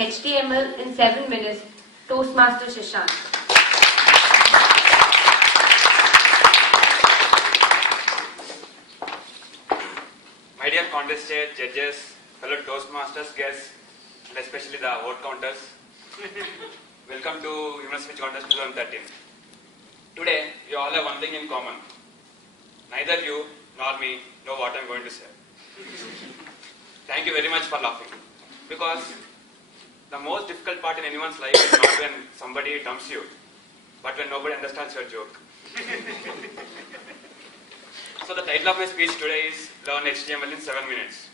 HTML in 7 minutes, Toastmaster Shashank. My dear contestants, judges, fellow Toastmasters, guests, and especially the vote counters, welcome to Human Speech Contest 2013. Today, we all have one thing in common. Neither you nor me know what I am going to say. Thank you very much for laughing. Because the most difficult part in anyone's life is not when somebody dumps you, but when nobody understands your joke. So the title of my speech today is Learn HTML in 7 minutes.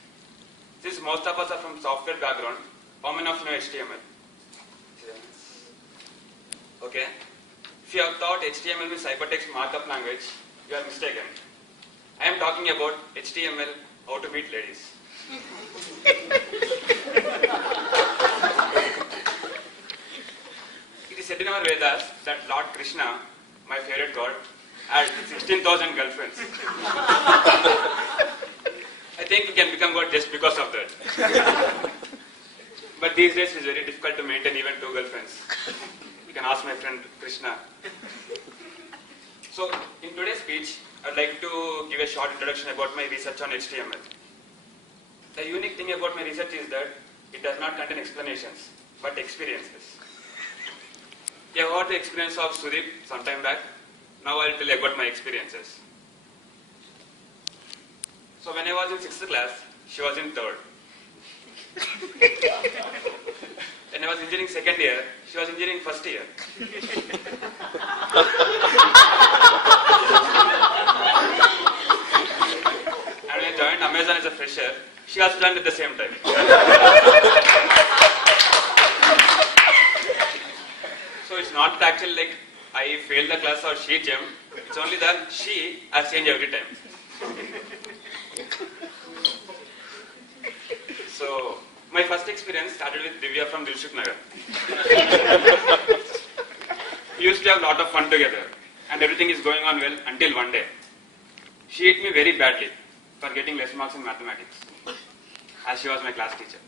Since most of us are from software background, how many of you know HTML? Okay. If you have thought HTML is hypertext markup language, you are mistaken. I am talking about HTML, how to meet ladies. It is said in our Vedas that Lord Krishna, my favorite god, had 16,000 girlfriends. I think he can become god just because of that. But these days it is very difficult to maintain even 2 girlfriends. You can ask my friend Krishna. So, in today's speech, I'd like to give a short introduction about my research on HTML. The unique thing about my research is that it does not contain explanations, but experiences. You have heard the experience of Sudeep some time back. Now I'll tell you about my experiences. So when I was in 6th class, she was in 3rd. When I was engineering 2nd year, she was engineering 1st year. And when I joined Amazon as a fresher, she also joined at the same time. So it's not actually like I failed the class or she jumped. It's only that she has changed every time. So my first experience started with Divya from Dilshuk Nagar. We used to have a lot of fun together and everything is going on well until one day. She hit me very badly for getting less marks in mathematics, as she was my class teacher.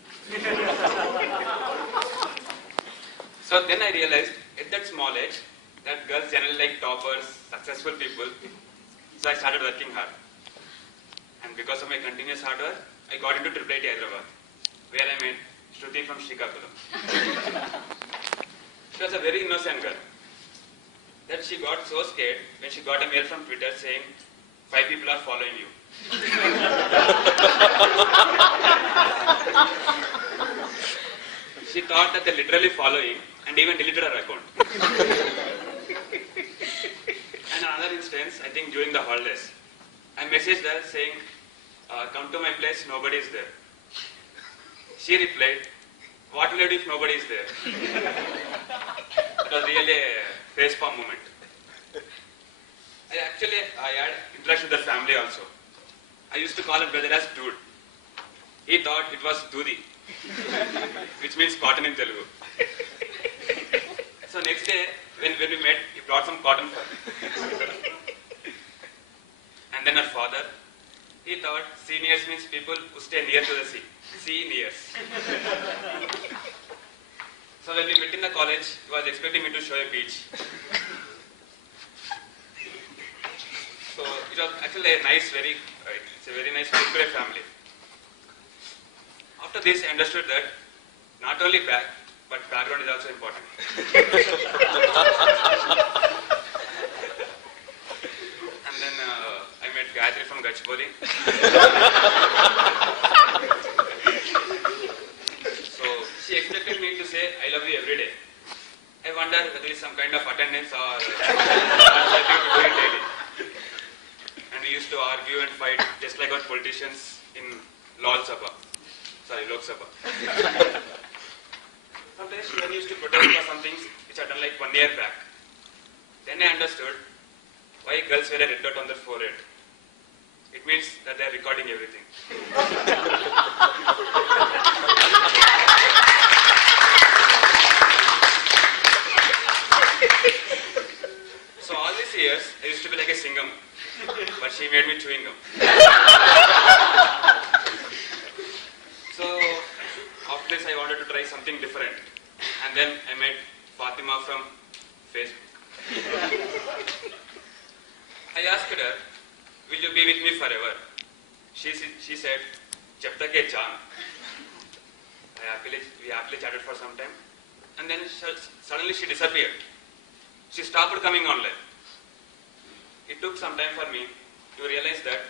So then I realized at that small age that girls generally like toppers, successful people. So I started working hard. And because of my continuous hard work, I got into IIIT Hyderabad, where I met Shruti from Srikakulam. She was a very innocent girl. That she got so scared when she got a mail from Twitter saying, 5 people are following you. She thought that they're literally following and even deleted her account. And another instance, I think during the holidays, I messaged her saying, come to my place, nobody is there. She replied, what will I do if nobody is there? It was really a facepalm moment. I had interaction with her family also. I used to call her brother as Dude. He thought it was Dudi, which means cotton in Telugu. So next day, when we met, he brought some cotton for me. And then her father, he thought seniors means people who stay near to the sea. Seniors. So when we met in the college, he was expecting me to show a beach. So it was actually a nice, it's a very nice Kurkure family. After this, I understood that not only back, but background is also important. And then I met Gayatri from Gachibowli. So she expected me to say, I love you every day. I wonder whether it is some kind of attendance or something to do it daily. And we used to argue and fight just like our politicians in Lok Sabha. Sometimes we used to protest for some things which are done like 1 year back. Then I understood why girls wear a red dot on their forehead. It means that they are recording everything. So all these years, I used to be like a Singham, but she made me chewing gum. So after this, I wanted to try something different. friend. And then I met Fatima from Facebook. I asked her, will you be with me forever? She said, Jab tak ye jaan. We happily chatted for some time. And then suddenly she disappeared. She stopped coming online. It took some time for me to realize that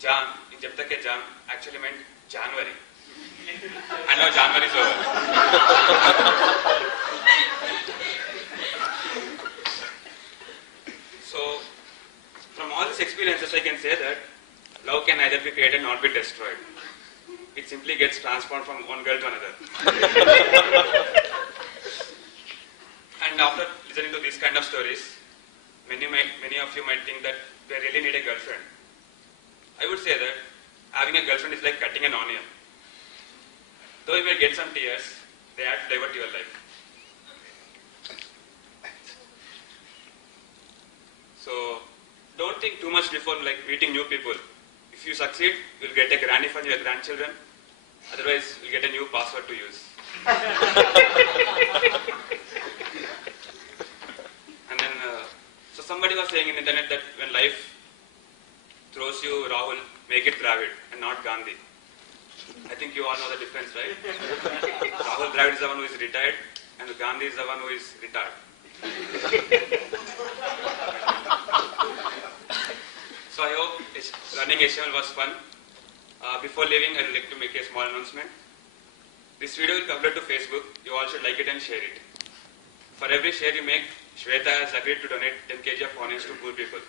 Jan in Jab tak ye jaan actually meant January. And now January is over. So, from all these experiences, I can say that love can neither be created nor be destroyed. It simply gets transformed from one girl to another. And after listening to these kind of stories, many of you might think that they really need a girlfriend. I would say that having a girlfriend is like cutting an onion. Though you may get some tears, they add flavor to your life. So, don't think too much before meeting new people. If you succeed, you'll get a granny for your grandchildren. Otherwise, you'll get a new password to use. And then, so somebody was saying in the internet that when life throws you Rahul, make it Dravid and not Gandhi. I think you all know the difference, right? Rahul Dravid is the one who is retired and Gandhi is the one who is retired. So I hope running HTML was fun. Before leaving, I would like to make a small announcement. This video will upload to Facebook. You all should like it and share it. For every share you make, Shweta has agreed to donate 10 kg of onions to poor people.